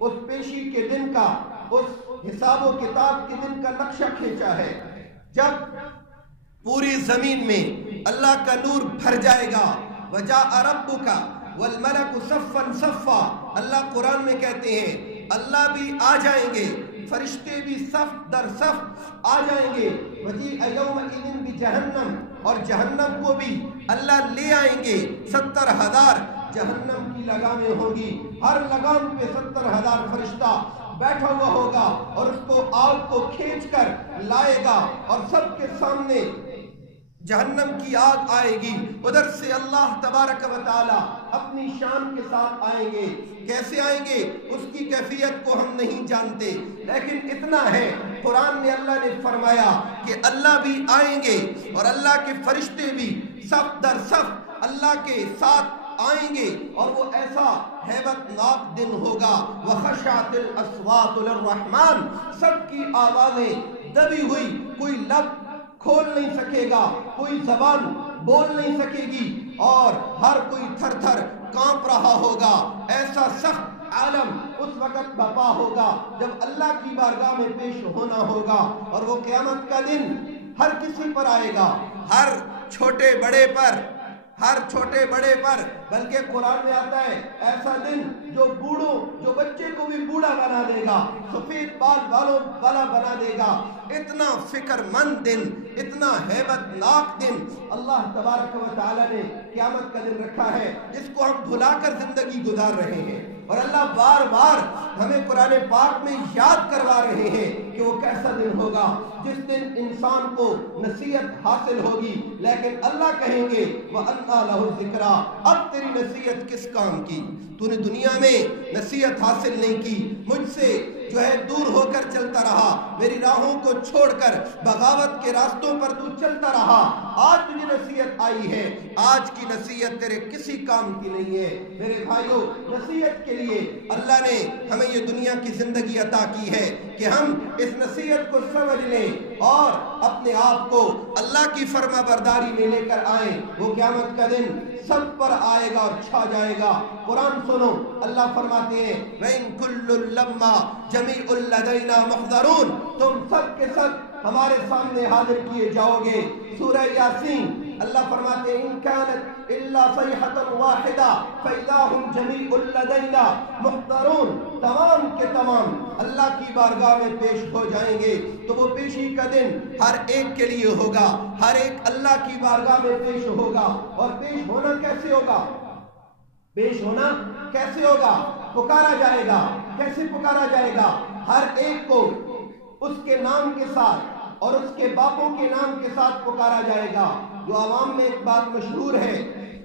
اس پیشی کے دن کا، اس حساب و کتاب کے دن کا نقشہ کھینچا ہے، جب پوری زمین میں اللہ کا نور بھر جائے گا۔ وَجَاءَ رَبُّكَ وَالْمَلَكُ صَفًّا صَفًّا، اللہ قرآن میں کہتے ہیں اللہ بھی آ جائیں گے، فرشتے بھی صف در صف آ جائیں گے۔ وَجِيءَ يَوْمَئِذٍ بِجَهَنَّمَ، اور جہنم کو بھی اللہ لے آئیں گے۔ 70,000 جہنم کی لگامیں ہوگی، ہر لگام پہ 70,000 فرشتہ بیٹھا ہوا ہوگا اور اس کو آگ کو کھینچ کر لائے گا، اور سب کے سامنے جہنم کی آگ آئے گی۔ ادھر سے اللہ تبارک و تعالی اپنی شان کے ساتھ آئیں گے۔ کیسے آئیں گے اس کی کیفیت کو ہم نہیں جانتے، لیکن اتنا ہے قرآن میں اللہ نے فرمایا کہ اللہ بھی آئیں گے اور اللہ کے فرشتے بھی صف در صف اللہ کے ساتھ آئیں گے، اور وہ ایسا ہیبت ناک دن ہوگا۔ وَخَشَعَتِ الْأَصْوَاتُ لِلرَّحْمَنِ، سب کی آوازیں دبی ہوئی، کوئی لب کھول نہیں سکے گا، کوئی زبان بول نہیں سکے گی، اور ہر کوئی تھر تھر کانپ رہا ہوگا۔ ایسا سخت عالم اس وقت بپا ہوگا جب اللہ کی بارگاہ میں پیش ہونا ہوگا، اور وہ قیامت کا دن ہر کسی پر آئے گا، ہر چھوٹے بڑے پر، ہر چھوٹے بڑے پر، بلکہ قرآن میں آتا ہے ایسا دن جو بوڑھوں، جو بچے کو بھی بوڑھا بنا دے گا، سفید بال والوں والا بنا دے گا۔ اتنا فکر مند دن، اتنا ہیبت ناک دن اللہ تبارک و تعالی نے قیامت کا دن رکھا ہے، جس کو ہم بھلا کر زندگی گزار رہے ہیں، اور اللہ بار بار ہمیں قرآن پاک میں یاد کروا رہے ہیں کہ وہ کیسا دن ہوگا جس دن انسان کو نصیحت حاصل ہوگی، لیکن اللہ کہیں گے وَأَنَّىٰ لَهُ الذِّكْرَىٰ، اب تیری نصیحت کس کام کی؟ تو نے دنیا میں نصیحت حاصل نہیں کی، مجھ سے جو ہے دور ہو کر چلتا رہا، میری راہوں کو چھوڑ کر بغاوت کے راستوں پر تو چلتا رہا، آج تجھے نصیحت آئی ہے، آج کی نصیحت تیرے کسی کام کی نہیں ہے۔ میرے بھائیوں، نصیحت کے لیے اللہ نے ہمیں یہ دنیا کی زندگی عطا کی ہے کہ ہم اس نصیحت کو سمجھ لیں اور اپنے آپ کو اللہ کی فرما برداری میں لے کر آئیں۔ وہ قیامت کا دن سب پر آئے گا اور چھا جائے گا۔ قرآن سنو، اللہ فرماتے ہیں وَإِن كُلٌّ لَمَّا جَمِيعٌ لَدَيْنَا مُحْضَرُونَ، تم سب کے سب ہمارے سامنے حاضر کیے جاؤ گے۔ سورہ یاسین اللہ فرماتے ہیں إِن كَانَتْ إِلَّا صَيْحَةً وَاحِدَةً فَإِذَا هُمْ جَمِيعٌ لَدَيْنَا مُحْضَرُونَ، تمام کے تمام اللہ کی بارگاہ میں پیش ہو جائیں گے۔ تو وہ پیشی کا دن ہر ایک کے لیے ہوگا، ہر ایک اللہ کی بارگاہ میں پیش ہوگا۔ اور پیش ہونا کیسے ہوگا؟ پیش ہونا کیسے ہوگا؟ پکارا جائے گا۔ کیسے پکارا جائے گا؟ ہر ایک کو اس کے نام کے ساتھ اور اس کے باپوں کے نام کے ساتھ پکارا جائے گا۔ جو عوام میں ایک بات مشہور ہے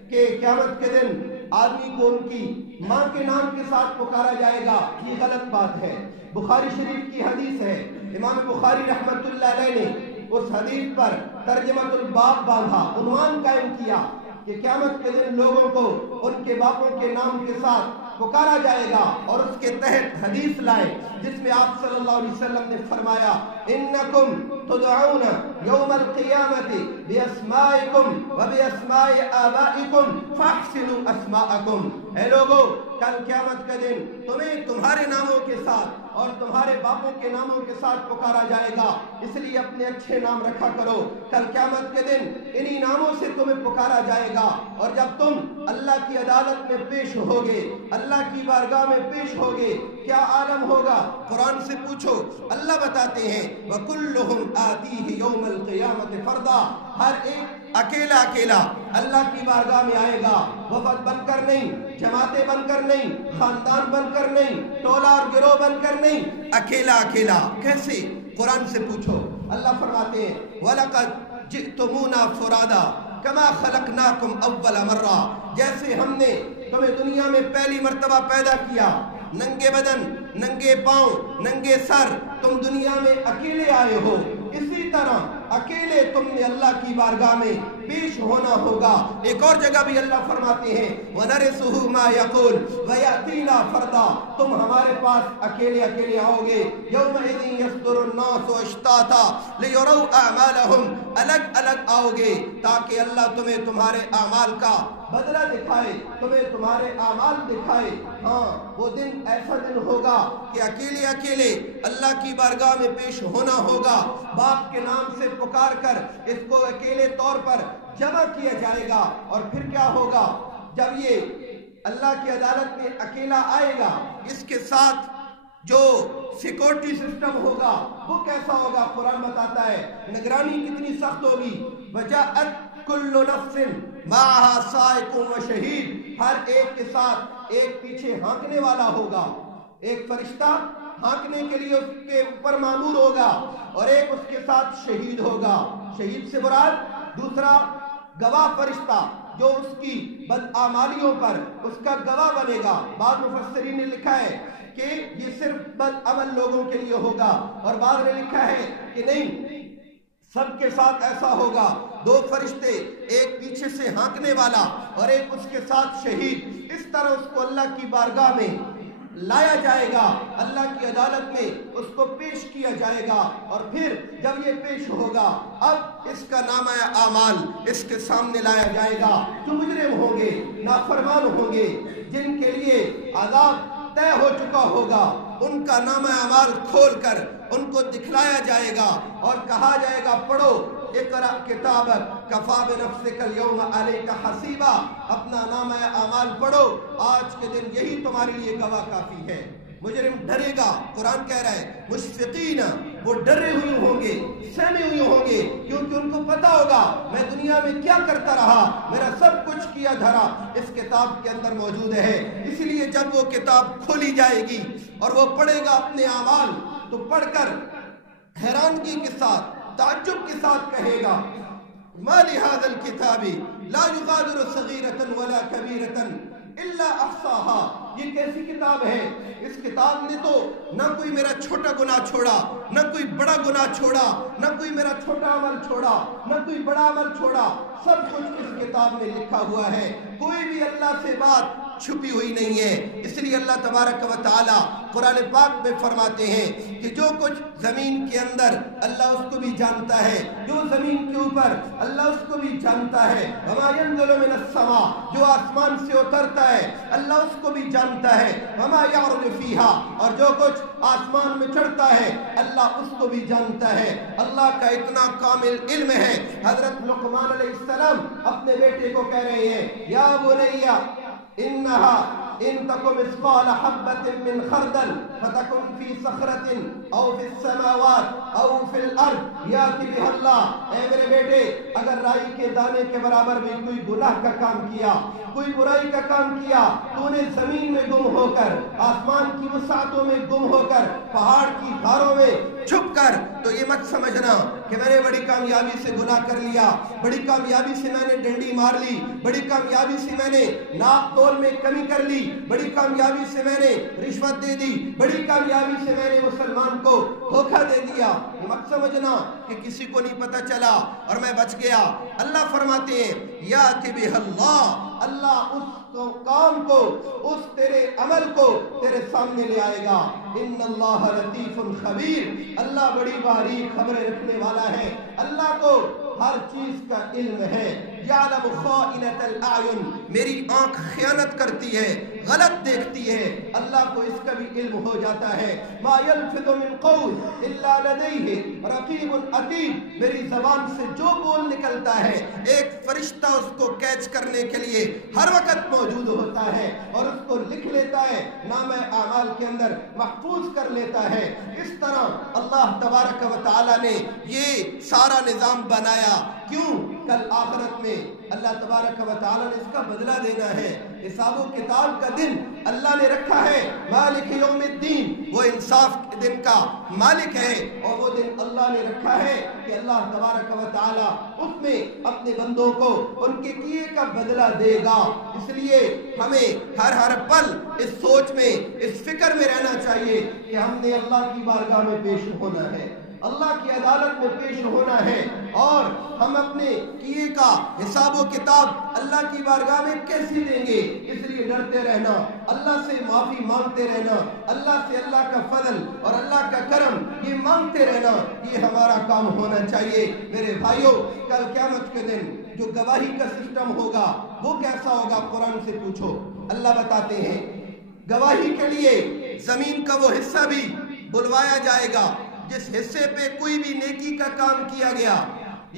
کہ قیامت کے دن آدمی کو ان کی ماں کے نام کے ساتھ پکارا جائے گا، یہ غلط بات ہے۔ بخاری شریف کی حدیث ہے، امام بخاری رحمت اللہ علیہ نے اس حدیث پر ترجمۃ الباب باندھا، عنوان قائم کیا کہ قیامت کے دن لوگوں کو ان کے باپوں کے نام کے ساتھ پکارا جائے گا، اور اس کے تحت حدیث لائے جس میں آپ صلی اللہ علیہ وسلم نے فرمایا انکم تدعون یوم القیامت باسمائکم وباسماء آبائکم فاحسنوا اسماءکم، اے لوگو کل قیامت کا دن تمہیں تمہارے ناموں کے ساتھ اور تمہارے باپوں کے ناموں کے ساتھ پکارا جائے گا، اس لیے اپنے اچھے نام رکھا کرو۔ کل قیامت کے دن انہی ناموں سے تمہیں پکارا جائے گا، اور جب تم اللہ کی عدالت میں پیش ہوگے، اللہ کی بارگاہ میں پیش ہوگے، کیا عالم ہوگا؟ قرآن سے پوچھو، اللہ بتاتے ہیں وَكُلُّهُمْ آتِيهِ يَوْمَ الْقِيَامَةِ فَرْدًا، ہر ایک اکیلا اکیلا اللہ کی بارگاہ میں آئے گا، وفد بن کر نہیں، جماعتیں بن کر نہیں، خاندان بن کر نہیں، ٹولہ اور گروہ بن کر نہیں، اکیلا اکیلا۔ کیسے؟ قرآن سے پوچھو۔ اللہ فرماتے ہیں وَلَقَدْ جِئْتُمُونَا فُرَادًا كَمَا خَلَقْنَاكُمْ أَوَّلَ مَرَّةٍ، جیسے ہم نے تمہیں دنیا میں پہلی مرتبہ پیدا کیا، ننگے بدن، ننگے پاؤں، ننگے سر، تم دنیا میں اکیلے آئے ہو، اسی طرح اکیلے تم نے اللہ کی بارگاہ میں پیش ہونا ہوگا۔ ایک اور جگہ بھی اللہ فرماتے ہیں وَنَرِثُهُ مَا يَقُولُ وَيَأْتِينَا فَرْدًا، تم ہمارے پاس اکیلے اکیلے آؤ گے۔ يَوْمَئِذٍ يَصْدُرُ النَّاسُ أَشْتَاتًا لِيُرَوْا أَعْمَالَهُمْ، الگ الگ آؤ گے تاکہ اللہ تمہیں تمہارے اعمال کا بدلہ دکھائے، تمہیں تمہارے اعمال دکھائے۔ ہاں وہ دن ایسا دن ہوگا کہ اکیلے اکیلے اللہ کی بارگاہ میں پیش ہونا ہوگا، باپ کے نام سے پکار کر اس کو اکیلے طور پر جمع کیا جائے گا۔ اور پھر کیا ہوگا جب یہ اللہ کی عدالت میں اکیلا آئے گا، اس کے ساتھ جو سیکورٹی سسٹم ہوگا وہ کیسا ہوگا؟ قرآن بتاتا ہے نگرانی کتنی سخت ہوگی۔ وَجَاءَتْ كُلُّ نَفْسٍ مَعَهَا سَائِقٌ وَشَهِيدٌ، ہر ایک کے ساتھ ایک پیچھے ہانکنے والا ہوگا، ایک فرشتہ ہانکنے کے لیے اس کے اوپر مامور ہوگا، اور ایک اس کے ساتھ شہید ہوگا۔ شہید سے مراد دوسرا گواہ فرشتہ جو اس کی بدعمالیوں پر اس کا گواہ بنے گا۔ بعض مفسرین نے لکھا ہے کہ یہ صرف بد عمل لوگوں کے لیے ہوگا، اور بعض نے لکھا ہے کہ نہیں، سب کے ساتھ ایسا ہوگا، دو فرشتے، ایک پیچھے سے ہانکنے والا اور ایک اس کے ساتھ شہید۔ اس طرح اس کو اللہ کی بارگاہ میں لایا جائے گا، اللہ کی عدالت میں اس کو پیش کیا جائے گا، اور پھر جب یہ پیش ہوگا اب اس کا نامہ اعمال اس کے سامنے لایا جائے گا۔ جو مجرم ہوں گے، نافرمان ہوں گے، جن کے لیے عذاب طے ہو چکا ہوگا، ان کا نامہ اعمال کھول کر ان کو دکھلایا جائے گا اور کہا جائے گا پڑھو اقرأ کتابک کفی بنفسک اليوم علیک حسیبا، اپنا نامہ اعمال پڑھو، آج کے دن یہی تمہارے لیے گواہ کافی ہے۔ مجرم ڈرے گا، قرآن کہہ رہا ہے مشفقین، وہ ڈرے ہوئے ہوں گے، سہمے ہوئے ہوں گے، کیونکہ ان کو پتا ہوگا میں دنیا میں کیا کرتا رہا، میرا سب کچھ کیا دھرا اس کتاب کے اندر موجود ہے۔ اس لیے جب وہ کتاب کھولی جائے گی اور وہ پڑھے گا اپنے اعمال، تو پڑھ کر حیرانگی کے ساتھ، تعجب کے ساتھ کہے گا ما لهذا الكتاب لا يغادر صغيرة ولا كبيرة الا احصاها، یہ کیسی کتاب ہے؟ اس کتاب نے تو نہ کوئی میرا چھوٹا گناہ چھوڑا، نہ کوئی بڑا گناہ چھوڑا، نہ کوئی میرا چھوٹا عمل چھوڑا، نہ کوئی بڑا عمل چھوڑا، سب کچھ اس کتاب میں لکھا ہوا ہے، کوئی بھی اللہ سے بات چھپی ہوئی نہیں ہے۔ اس لیے اللہ تبارک و تعالی قرآن پاک میں فرماتے ہیں کہ جو کچھ زمین کے اندر اللہ اس کو بھی جانتا ہے، جو زمین کے اوپر اللہ اس کو بھی جانتا ہے، وما ينزل من السماء، جو آسمان سے اترتا ہے اللہ اس کو بھی جانتا ہے، وما يعرج فيها، اور جو کچھ آسمان میں چڑھتا ہے اللہ اس کو بھی جانتا ہے۔ اللہ کا اتنا کامل علم ہے۔ حضرت لقمان علیہ السلام اپنے بیٹے کو کہہ رہے ہیں یا بنیا انہا ان تکم مثقال حبۃ من خردل فتکن فی صخرۃ او فی السماوات او فی الارض یاتی بها اللہ، اے میرے بیٹے اگر رائی کے دانے کے برابر بھی کوئی گناہ کا کام کیا، کوئی برائی کا کام کیا، تو نے زمین میں گم ہو کر، آسمان کی وسعتوں میں گم ہو کر، پہاڑ کی غاروں میں چھپ کر، تو یہ مت سمجھنا کہ میں نے بڑی کامیابی سے گناہ کر لیا، بڑی کامیابی سے میں نے ڈنڈی مار لی، بڑی کامیابی سے میں نے ناپ تول میں کمی کر لی، بڑی کامیابی سے میں نے رشوت دے دی، بڑی کامیابی سے میں نے مسلمان کو دھوکہ دے دیا۔ یہ مت سمجھنا کہ کسی کو نہیں پتہ چلا اور میں بچ گیا۔ اللہ فرماتے ہیں یاتی بہ اللہ، اللہ اس کام کو، اس تیرے عمل کو تیرے سامنے لے آئے گا۔ ان اللہ لطیف خبیر، اللہ بڑی باریک خبریں رکھنے والا ہے، اللہ کو ہر چیز کا علم ہے۔ یعلم خائنۃ الاعین، میری آنکھ خیانت کرتی ہے، غلط دیکھتی ہے، اللہ کو اس کا بھی علم ہو جاتا ہے۔ ما یلفظ من قول الا لدیہ رقیب عتید، میری زبان سے جو بول نکلتا ہے ایک فرشتہ اس کو کیچ کرنے کے لیے ہر وقت موجود ہوتا ہے اور اس کو لکھ لیتا ہے، نامہ اعمال کے اندر محفوظ کر لیتا ہے۔ اس طرح اللہ تبارک و تعالی نے یہ سارا نظام بنایا، کیوں؟ کل آخرت میں اللہ تبارک و تعالی نے اس کا بدلہ دینا ہے۔ حساب و کتاب کا دن اللہ نے رکھا ہے، مالک یوم الدین، وہ انصاف کے دن کا مالک ہے، اور وہ دن اللہ نے رکھا ہے کہ اللہ تبارک و تعالی اس میں اپنے بندوں کو ان کے کیے کا بدلہ دے گا۔ اس لیے ہمیں ہر پل اس سوچ میں، اس فکر میں رہنا چاہیے کہ ہم نے اللہ کی بارگاہ میں پیش ہونا ہے، اللہ کی عدالت میں پیش ہونا ہے، اور ہم اپنے کیے کا حساب و کتاب اللہ کی بارگاہ میں کیسے دیں گے۔ اس لیے ڈرتے رہنا، اللہ سے معافی مانگتے رہنا، اللہ سے اللہ کا فضل اور اللہ کا کرم یہ مانگتے رہنا، یہ ہمارا کام ہونا چاہیے۔ میرے بھائیوں، کل قیامت کے دن جو گواہی کا سسٹم ہوگا وہ کیسا ہوگا قرآن سے پوچھو۔ اللہ بتاتے ہیں گواہی کے لیے زمین کا وہ حصہ بھی بلوایا جائے گا جس حصے پہ کوئی بھی نیکی کا کام کیا گیا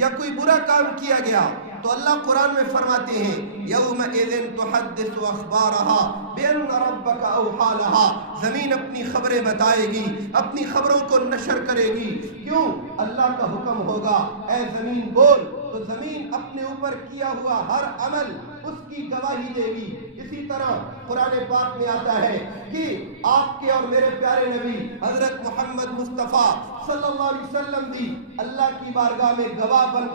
یا کوئی برا کام کیا گیا۔ تو اللہ قرآن میں فرماتے ہیں یومئذ تحدث اخبارها بان ربک اوحی لها، زمین اپنی خبریں بتائے گی، اپنی خبروں کو نشر کرے گی۔ کیوں؟ اللہ کا حکم ہوگا اے زمین بول، تو زمین اپنے اوپر کیا ہوا ہر عمل اس کی گواہی دے گی۔ اسی طرح قرآن پاک میں آتا ہے کہ آپ کے اور میرے پیارے نبی حضرت محمد مصطفیٰ صلی اللہ علیہ وسلم بھی اللہ کی بارگاہ میں گواہ بن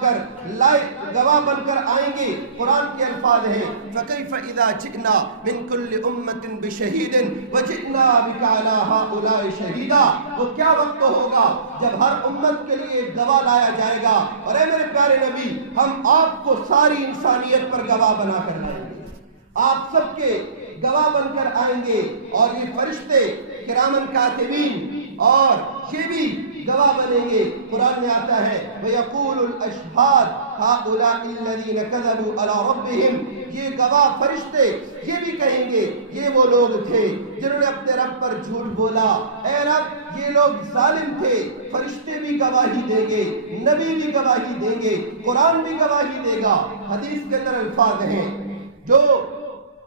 کر آئیں گے۔ قرآن کے الفاظ ہیں فَكَيْفَ إِذَا جِئْنَا مِن كُلِّ أُمَّةٍ بِشَهِيدٍ وَجِئْنَا بِكَ عَلَىٰ هَٰؤُلَاءِ شَهِيدًا۔ وہ کیا وقت ہوگا جب ہر امت کے لیے ایک گواہ لایا جائے گا، اور اے میرے پیارے نبی ہم آپ کو ساری انسانیت پر گواہ بنا کر لائیں گے، آپ سب کے گواہ بن کر آئیں گے، اور یہ فرشتے کرامن کاتبین اور یہ بھی گواہ بنیں گے۔ قرآن میں آتا ہے وَيَقُولُ الْأَشْهَادُ هَٰؤُلَاءِ الَّذِينَ كَذَبُوا عَلَىٰ رَبِّهِمْ، یہ گواہ فرشتے یہ بھی کہیں گے یہ وہ لوگ تھے جنہوں نے اپنے رب پر جھوٹ بولا، اے رب یہ لوگ ظالم تھے۔ فرشتے بھی گواہی دیں گے، نبی بھی گواہی دیں گے، قرآن بھی گواہی دے گا۔ حدیث کے اندر الفاظ ہیں جو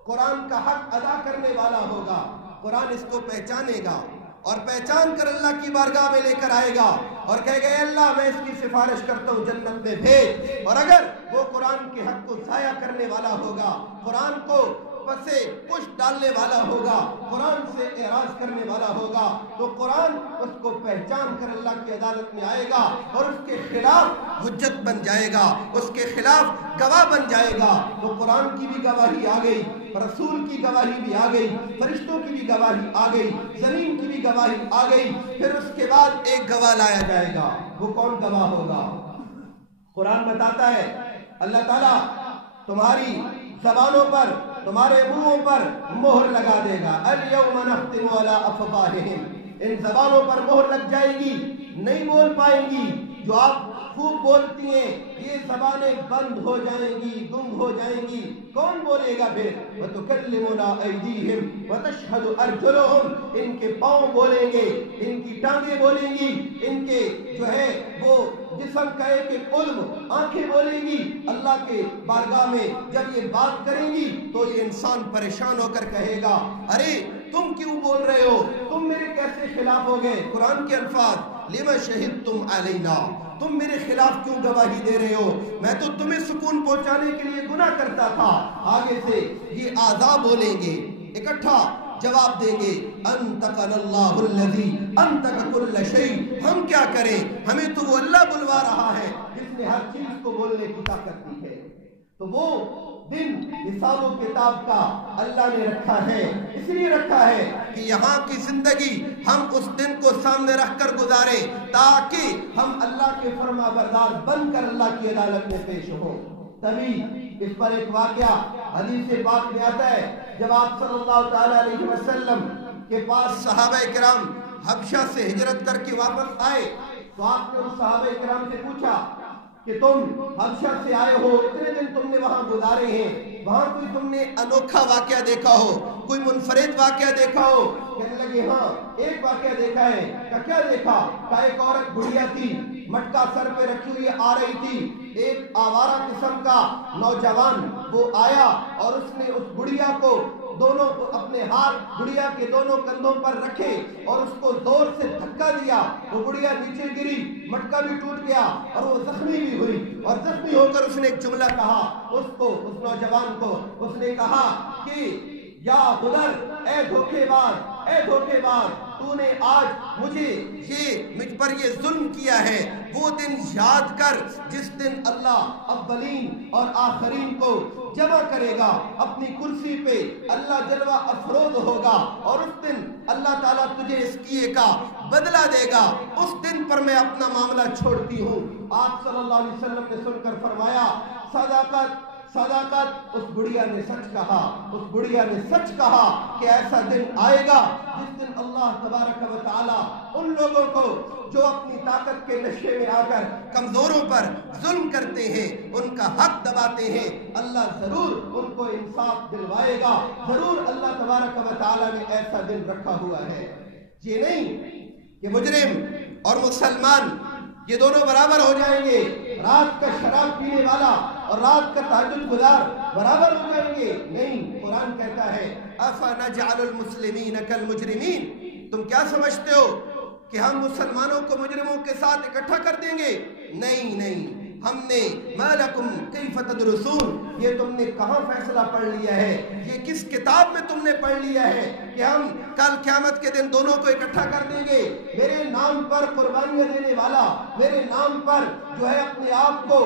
قرآن کا حق ادا کرنے والا ہوگا قرآن اس کو پہچانے گا، اور پہچان کر اللہ کی بارگاہ میں لے کر آئے گا اور کہے گا اے اللہ میں اس کی سفارش کرتا ہوں جنت میں بھیج۔ اور اگر وہ قرآن کے حق کو ضائع کرنے والا ہوگا، قرآن کو پسے پش ڈالنے والا ہوگا، قرآن سے اعراض کرنے والا ہوگا، تو قرآن اس کو پہچان کر اللہ کی عدالت میں آئے گا اور اس کے خلاف حجت بن جائے گا، اس کے خلاف گواہ بن جائے گا۔ تو قرآن کی بھی گواہی آ گئی، رسول کی گواہی بھی آ گئی، فرشتوں کی بھی گواہی آ گئی، زمین کی بھی گواہی آ گئی۔ پھر اس کے بعد ایک گواہ لایا جائے گا، وہ کون گواہ ہوگا؟ قرآن بتاتا ہے اللہ تعالیٰ تمہاری زبانوں پر، تمہارے منہوں پر مہر لگا دے گا۔ اليوم نختم علی افواہہم، ان زبانوں پر مہر لگ جائے گی، نہیں بول پائیں گی۔ جو آپ خوب بولتی ہیں یہ زبانیں بند ہو جائیں گی، گم ہو جائیں گی، کون بولے گا پھر؟ وَتُكَلِّمُنَا أَيْدِيهِمْ وَتَشْهَدُ أَرْجُلُهُمْ، ان کے پاؤں بولیں گے، ان کی ٹانگیں بولیں گی، ان کے جو ہے وہ جسم کا ایک عضو، آنکھیں بولیں گی۔ اللہ کے بارگاہ میں جب یہ بات کریں گی تو یہ انسان پریشان ہو کر کہے گا ارے تم کیوں بول رہے ہو، تم میرے کیسے خلاف ہو گئے؟ قرآن کے الفاظ لِمَ شَهِدْتُمْ عَلَيْنَا، تم میرے خلاف کیوں گواہی دے رہے ہو؟ میں تو تمہیں سکون پہنچانے کے لیے گناہ کرتا تھا۔ آگے سے یہ اعضاء بولیں گے، اکٹھا جواب دیں گے انطقنا اللہ الذی انطق کل شیء، ہم کیا کریں، ہمیں تو وہ اللہ بلوا رہا ہے جس نے ہر چیز کو بولنے کی طاقت دی ہے۔ تو وہ دن حساب و کتاب کا اللہ نے رکھا ہے، اس لیے رکھا ہے کہ یہاں کی زندگی ہم اس دن کو سامنے رکھ کر گزاریں تاکہ ہم اللہ کے فرما بردار بن کر اللہ کی عدالت میں پیش ہوں۔ تبھی اس پر ایک واقعہ حدیث پاک میں آتا ہے، جب آپ صلی اللہ تعالی علیہ وسلم کے پاس صحابہ کرام حبشہ سے ہجرت کر کے واپس آئے تو آپ نے ان صحابہ کرام سے پوچھا کہ تم حبشہ سے آئے ہو، اتنے دن تم نے وہاں گزارے ہیں، وہاں کوئی تم نے انوکھا واقعہ دیکھا ہو، کوئی منفرد واقعہ دیکھا ہو؟ کہنے لگے ہاں ایک واقعہ دیکھا ہے۔ کیا دیکھا؟ ایک عورت بڑھیا تھی، مٹکا سر پہ رکھی ہوئی آ رہی تھی، ایک آوارہ قسم کا نوجوان وہ آیا اور اس نے اس بڑھیا کو دونوں کو اپنے ہاتھ بڑھیا کے دونوں کندھوں پر رکھے اور اس کو زور سے دھکا دیا، وہ بڑھیا نیچے گری، مٹکا بھی ٹوٹ گیا اور وہ زخمی بھی ہوئی، اور زخمی ہو کر اس نے ایک جملہ کہا اس کو، اس نوجوان کو، اس نے کہا کہ یا غدر، اے دھوکے باز، اے دھوکے باز، تو نے آج مجھ پر یہ ظلم کیا ہے۔ وہ دن یاد کر جس دن اللہ اولین اور آخرین کو جمع کرے گا اپنی کرسی پہ، اللہ جلوہ افروز ہوگا اور اس دن اللہ تعالیٰ تجھے اس کیے کا بدلہ دے گا، اس دن پر میں اپنا معاملہ چھوڑتی ہوں۔ آپ صلی اللہ علیہ وسلم نے سن کر فرمایا صداقت، اس بڑھیا نے سچ کہا، اس بڑھیا نے سچ کہا کہ ایسا دن آئے گا جس دن اللہ تبارک و تعالی ان لوگوں کو جو اپنی طاقت کے نشے میں آ کر کمزوروں پر ظلم کرتے ہیں، ان کا حق دباتے ہیں، اللہ ضرور ان کو انصاف دلوائے گا، ضرور اللہ تبارک و تعالی نے ایسا دن رکھا ہوا ہے۔ یہ نہیں کہ مجرم اور مسلمان یہ دونوں برابر ہو جائیں گے، رات کا شراب پینے والا اور رات کا تہجد گزار برابر ہو جائیں گے، نہیں، قرآن کہتا ہے أَفَنَجْعَلُ الْمُسْلِمِينَ كَالْمُجْرِمِينَ، تم کیا سمجھتے ہو کہ ہم مسلمانوں کو مجرموں کے ساتھ اکٹھا کر دیں گے؟ نہیں نہیں، ہم نے مَا لَكُمْ كَيْفَ تَدْرُسُونَ، یہ تم نے کہاں فیصلہ پڑھ لیا ہے، یہ کس کتاب میں تم نے پڑھ لیا ہے کہ ہم کل قیامت کے دن دونوں کو اکٹھا کر دیں گے؟ میرے نام پر قربانیاں دینے والا، میرے نام پر جو ہے اپنے آپ کو